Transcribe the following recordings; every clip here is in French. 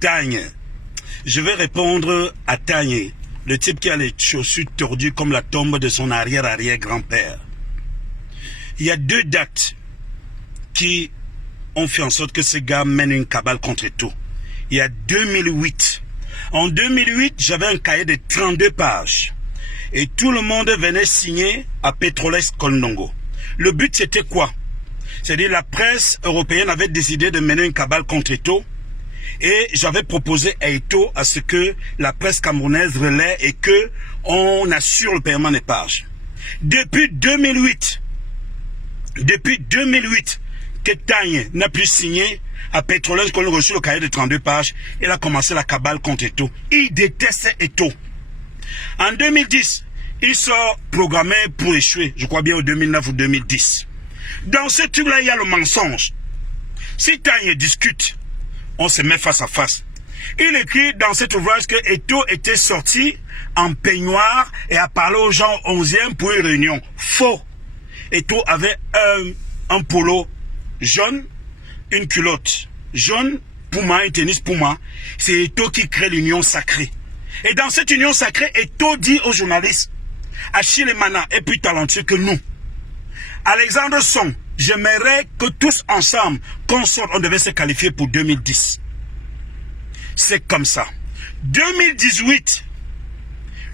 Tagne. Je vais répondre à Tagne, le type qui a les chaussures tordues comme la tombe de son arrière-arrière-grand-père. Il y a deux dates qui ont fait en sorte que ce gars mène une cabale contre tout. Il y a 2008. En 2008, j'avais un cahier de 32 pages. Et tout le monde venait signer à Petrolex Kolndongo. Le but, c'était quoi? C'est-à-dire la presse européenne avait décidé de mener une cabale contre Eto'o. Et j'avais proposé à Eto'o à ce que la presse camerounaise relaie et que on assure le paiement des pages. Depuis 2008, que Tagne n'a plus signé à Petrolex qu'on a reçu le cahier de 32 pages, il a commencé la cabale contre Eto'o. Il déteste Eto'o. En 2010, il sort programmé pour échouer, je crois bien au 2009 ou 2010. Dans ce truc-là, il y a le mensonge. Si Tagne discute, on se met face à face. Il écrit dans cet ouvrage que Eto'o était sorti en peignoir et a parlé aux gens au 11e pour une réunion. Faux. Eto'o avait un polo jaune, une culotte jaune, Puma, un tennis Puma. C'est Eto'o qui crée l'union sacrée. Et dans cette union sacrée, Eto'o dit aux journalistes, Achille Mana est plus talentueux que nous. Alexandre Song, j'aimerais que tous ensemble, qu'on sorte, on devait se qualifier pour 2010. C'est comme ça. 2018,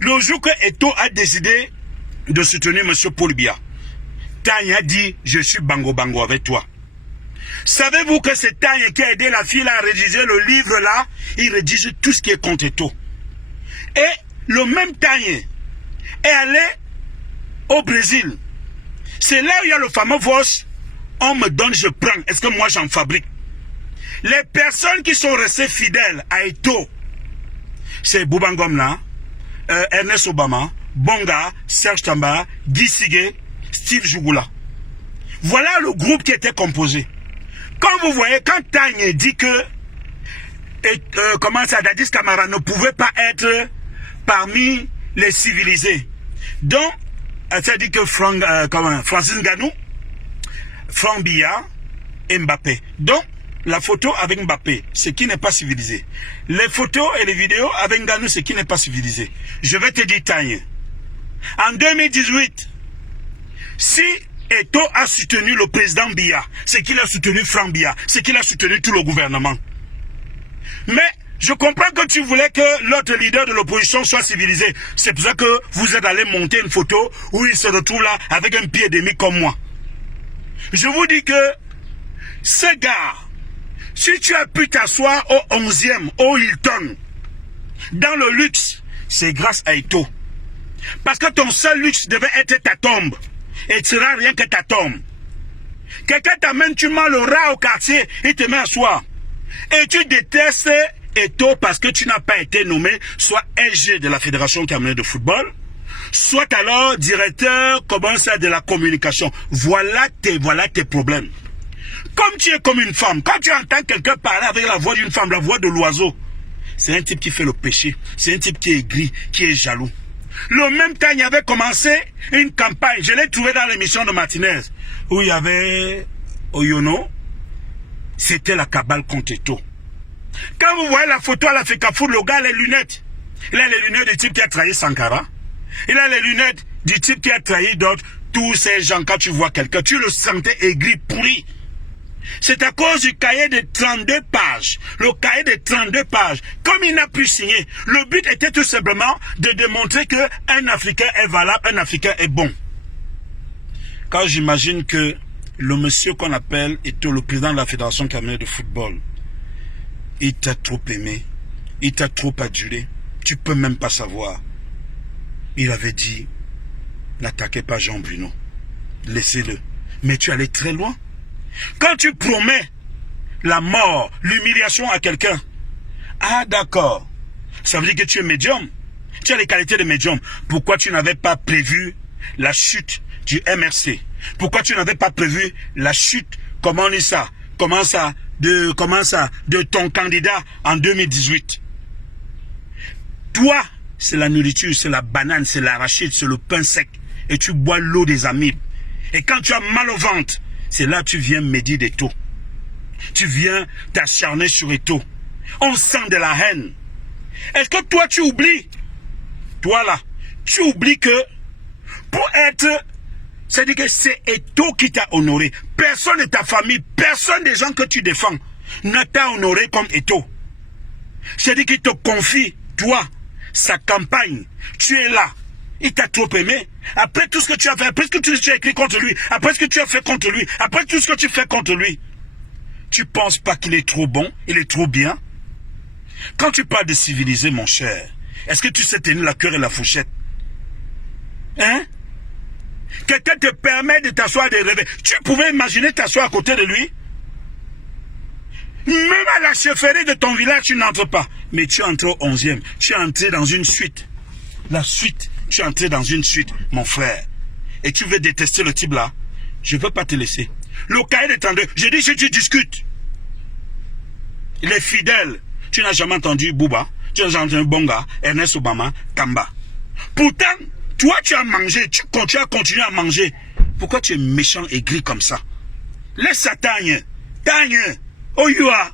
le jour que Eto'o a décidé de soutenir M. Paul Biya, Tagne a dit, je suis bango bango avec toi. Savez-vous que c'est Tagne qui a aidé la fille à rédiger le livre là? Il rédige tout ce qui est contre Eto'o. Et le même Tagne est allé au Brésil. C'est là où il y a le fameux Voss. On me donne, je prends. Est-ce que moi j'en fabrique? Les personnes qui sont restées fidèles à Eto'o, c'est Boubangom là, Ernest Obama, Bonga, Serge Tamba, Guy Sigé, Steve Jougula. Voilà le groupe qui était composé. Quand vous voyez, quand Tagne dit que comment ça, Dadis Camara ne pouvait pas être parmi les civilisés. Donc, ça dit que Francis Ngannou, Franck Biya, Mbappé. Donc, la photo avec Mbappé, ce qui n'est pas civilisé. Les photos et les vidéos avec Ngannou, ce qui n'est pas civilisé. Je vais te dire, Tagne. En 2018, si Eto'o a soutenu le président Biya, c'est qu'il a soutenu Franck Biya, c'est qu'il a soutenu tout le gouvernement. Mais je comprends que tu voulais que l'autre leader de l'opposition soit civilisé. C'est pour ça que vous êtes allé monter une photo où il se retrouve là avec un pied demi comme moi. Je vous dis que ce gars, si tu as pu t'asseoir au 11e, au Hilton, dans le luxe, c'est grâce à Eto'o. Parce que ton seul luxe devait être ta tombe. Et tu seras rien que ta tombe. Quelqu'un t'amène, tu mets le rat au quartier, il te met à soi. Et tu détestes Eto'o parce que tu n'as pas été nommé soit SG de la Fédération camerounaise de football, soit alors directeur, comment ça, de la communication. Voilà tes problèmes. Comme tu es comme une femme, quand tu entends quelqu'un parler avec la voix d'une femme, la voix de l'oiseau, c'est un type qui fait le péché, c'est un type qui est aigri, qui est jaloux. Le même temps, il avait commencé une campagne, je l'ai trouvé dans l'émission de Martinez, où il y avait Oyono, c'était la cabale contre Eto'o. Quand vous voyez la photo à la Fekafour, le gars a les lunettes. Il a les lunettes du type qui a trahi Sankara. Il a les lunettes du type qui a trahi d'autres. Tous ces gens, quand tu vois quelqu'un, tu le sentais aigri, pourri. C'est à cause du cahier de 32 pages. Le cahier de 32 pages. Comme il n'a plus signé, le but était tout simplement de démontrer qu'un Africain est valable, un Africain est bon. Quand j'imagine que le monsieur qu'on appelle Eto'o, le président de la Fédération camerounaise de football, il t'a trop aimé, il t'a trop adulé, tu peux même pas savoir. Il avait dit, n'attaquez pas Jean Bruno, laissez-le. Mais tu allais très loin. Quand tu promets la mort, l'humiliation à quelqu'un, ah d'accord, ça veut dire que tu es médium. Tu as les qualités de médium. Pourquoi tu n'avais pas prévu la chute du MRC? Pourquoi tu n'avais pas prévu la chute, comment on dit ça, de ton candidat en 2018? Toi, c'est la nourriture, c'est la banane, c'est l'arachide, c'est le pain sec. Et tu bois l'eau des amibes. Et quand tu as mal au ventre, c'est là que tu viens médire d'Eto'o. Tu viens t'acharner sur Eto'o. On sent de la haine. Est-ce que toi, tu oublies? Toi, là, tu oublies que pour être... C'est-à-dire que c'est Eto'o qui t'a honoré. Personne de ta famille, personne des gens que tu défends ne t'a honoré comme Eto'o. C'est-à-dire qu'il te confie, toi, sa campagne. Tu es là. Il t'a trop aimé. Après tout ce que tu as fait, après ce que tu as écrit contre lui, après ce que tu as fait contre lui, après tout ce que tu fais contre lui, tu penses pas qu'il est trop bon, il est trop bien? Quand tu parles de civiliser, mon cher, est-ce que tu sais tenir la cuillère et la fourchette? Hein? Quelqu'un te permet de t'asseoir, de rêver. Tu pouvais imaginer t'asseoir à côté de lui? Même à la chefferie de ton village, tu n'entres pas. Mais tu entres au 11e. Tu es entré dans une suite. La suite. Tu es entré dans une suite, mon frère. Et tu veux détester le type là? Je ne veux pas te laisser. Le cahier des 32. Je dis si tu discutes. Il est fidèle. Tu n'as jamais entendu Bouba. Tu n'as jamais entendu Bonga, Ernest Obama, Kamba. Pourtant, toi tu as mangé. Tu as continué à manger. Pourquoi tu es méchant et gris comme ça? Laisse ça tagne. Tagne. Oh, you are.